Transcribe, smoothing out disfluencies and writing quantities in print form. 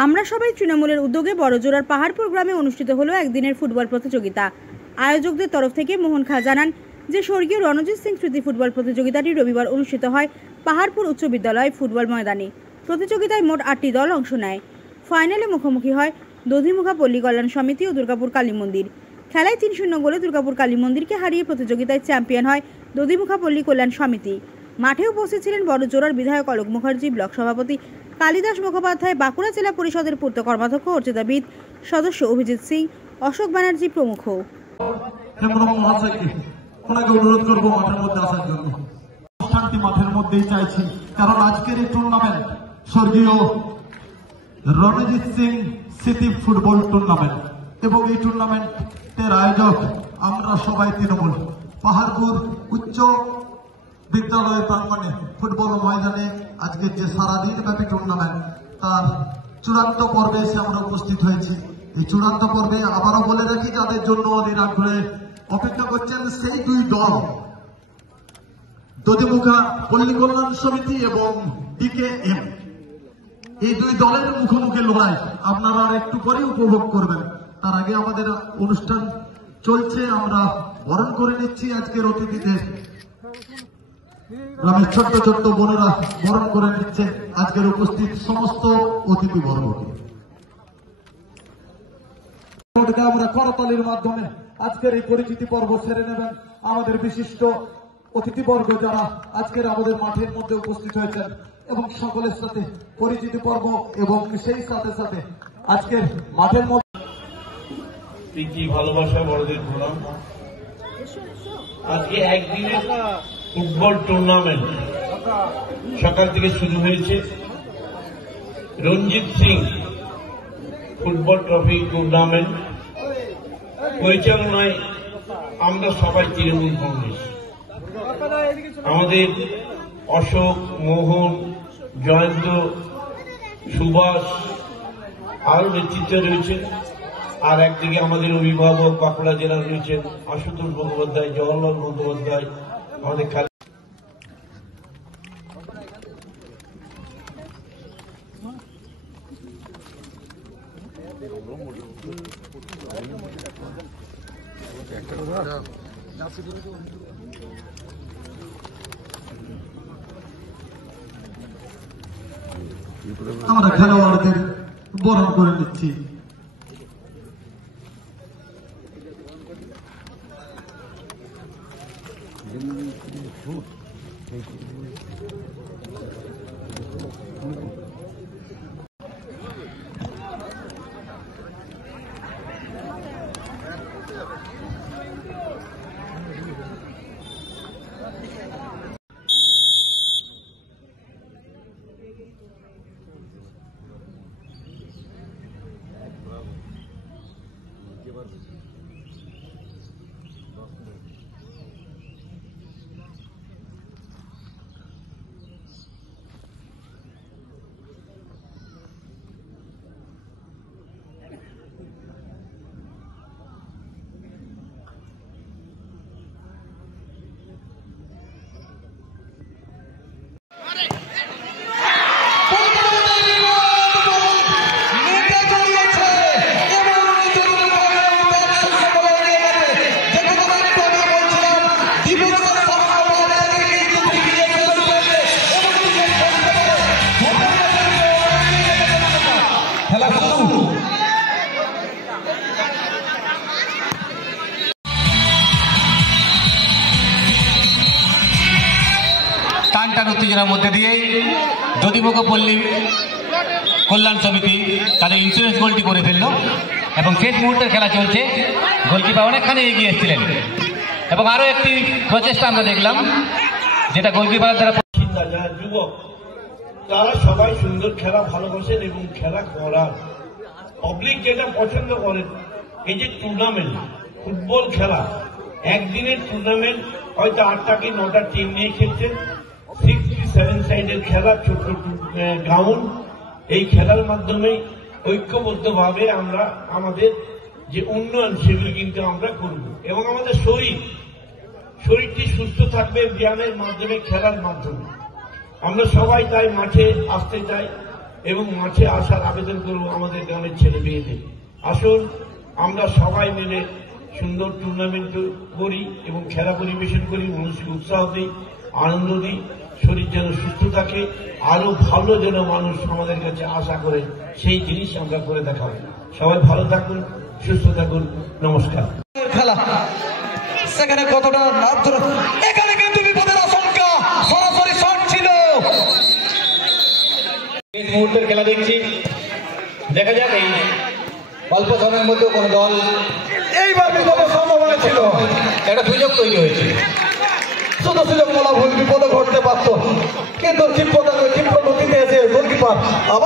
আমরা সবাই তৃণমূলের উদ্যোগে বড়জোড়ার পাহাড়পুর গ্রামে অনুষ্ঠিত হলো একদিনের ফুটবল প্রতিযোগিতা। আয়োজকদের তরফ থেকে মোহন খা জানান যে স্বর্গীয় রণজিৎ সিং স্মৃতি ফুটবল প্রতিযোগিতাটি রবিবার অনুষ্ঠিত হয় পাহাড়পুর উচ্চ বিদ্যালয় ফুটবল ময়দানে। প্রতিযোগিতায় মোট 8টি দল অংশ নেয়। ফাইনালে মুখোমুখি হয় দধিমুখা পল্লী কল্যাণ সমিতি ও দুর্গাপুর কালী মন্দির। খেলায় 3-0 গোলে দুর্গাপুর কালী মন্দিরকে হারিয়ে প্রতিযোগিতায় চ্যাম্পিয়ন হয় দধিমুখা পল্লী কল্যাণ সমিতি। মাঠে উপস্থিত ছিলেন বড়জোড়ার বিধায়ক অলোক মুখার্জি, ব্লক সভাপতি কালিদাস মুখোপাধ্যায়, বাঁকুড়া জেলা পরিষদের পূর্ত কর্মাধ্যক্ষ অর্চিতাবিদ, সদস্য অভিজিৎ সিং, অশোক ব্যানার্জি প্রমুখ। অনুরোধ করবো মাঠের মধ্যে আসার জন্য। শান্তি মাঠের মধ্যেই চাইছি, কারণ আজকের এই টুর্নামেন্ট স্বর্গীয় রণজিৎ সিং স্মৃতি ফুটবল টুর্নামেন্ট এবং এই টুর্নামেন্টের আয়োজক আমরা সবাই তৃণমূল। পাহাড়পুর উচ্চ বিদ্যালয় প্রাঙ্গণে ফুটবল ময়দানে আজকে যে সারাদিন ব্যাপী টুর্নামেন্ট তার চূড়ান্ত পর্বে এসে আমরা উপস্থিত হয়েছি। এই চূড়ান্ত পর্বে আবারও বলে রাখি, যাদের জন্য অধীর আগ্রহে অপেক্ষা করছেন সেই দুই দল, দধিমুখা পল্লী কল্যাণ সমিতি এবং ডিকেএম, এই দুই দলের মুখোমুখি লড়াই আপনারা আর একটু পরে উপভোগ করবেন। তার আগে আমাদের অনুষ্ঠান চলছে, আমরা বরণ করে নিচ্ছি আজকের অতিথিদের। গ্রামের ছোট্ট ছোট্ট বোনেরা বরণ করে নিচ্ছে আজকের উপস্থিত সমস্ত অতিথিবর্গকে। আমরা করতালির মাধ্যমে আজকের এই পরিচিতি পর্ব সেরে নেবেন আমাদের বিশিষ্ট অতিথিবর্গ যারা আজকের আমাদের মাঠের মধ্যে উপস্থিত হয়েছেন, এবং সকলের সাথে পরিচিতি পর্ব এবং সেই সাথে সাথে আজকের মাঠের মধ্যে ভালোবাসা বড়দের প্রণাম। আজকে একদিনের ফুটবল টুর্নামেন্ট সকাল থেকে শুরু হয়েছে। Ranjit Singh football trophy tournament পরিচালনায় আমরা সবাই তৃণমূল কংগ্রেস। আমাদের অশোক, মোহন, জয়ন্ত, সুভাষ আরো নেতৃত্বে রয়েছেন। আর একদিকে আমাদের অভিভাবক বাঁকুড়া জেলার রয়েছেন আশুতোষ বন্দ্যোপাধ্যায়, জওহরলাল বন্দ্যোপাধ্যায়, আমাদের আমরা খেলোয়াড়দের বরণ করে নিচ্ছি। উত্তেজনার মধ্যে দিয়ে দধিমুখা পল্লী কল্যাণ সমিতি তাদের ইন্স্যুরেন্স গোলটি করে ফেলল এবং শেষ মুহূর্তের খেলা চলছে। গোলকিপার অনেকখানি এগিয়ে এসেছিলেন এবং আরো একটি প্রচেষ্টা আমরা দেখলাম, যেটা গোলকিপার দ্বারা যারা যুবক তারা সবাই সুন্দর খেলা ভালোবাসেন এবং খেলা করার পাবলিক যেটা পছন্দ করেন। এই যে টুর্নামেন্ট ফুটবল খেলা, একদিনের টুর্নামেন্ট হয়তো 8টা কি 9টা টিম নিয়ে খেলছে। 6-7 সাইডের খেলা, ছোট গ্রাউন্ড। এই খেলার মাধ্যমে ঐক্যবদ্ধভাবে আমরা আমাদের যে উন্নয়ন সেগুলি কিন্তু আমরা করব এবং আমাদের শরীরটি সুস্থ থাকবে ব্যায়ামের মাধ্যমে, খেলার মাধ্যমে। আমরা সবাই তাই মাঠে আসতে চাই এবং মাঠে আসার আবেদন করব আমাদের গ্রামের ছেলে মেয়েদের। আসুন আমরা সবাই মিলে সুন্দর টুর্নামেন্ট করি এবং খেলা পরিবেশন করি, মানুষকে উৎসাহ দিই, আনন্দ দিই, শরীর যেন সুস্থ থাকে, আরো ভালো যেন মানুষ আমাদের কাছে আশা করে, সেই জিনিস আমরা করে দেখাবো। সবাই ভালো থাকুন, সুস্থ থাকুন, নমস্কার। খেলা সেখানে কতটা লাভ ধরে, এখানে কিন্তু বিপদের আশঙ্কা, সরাসরি শট ছিল। এই মুহূর্তের খেলা দেখছি, দেখা যাক এই অল্প সময়ের মধ্যে কোন দল এইবার বিপদের সম্ভাবনা ছিল, একটা সুযোগ তৈরি হয়েছে। শুধু সুযোগ বলা ভুল, বিপদে ঘটতে পারত, কিন্তু ক্ষিপ্র গতিতে এসে গোলকিপার আবার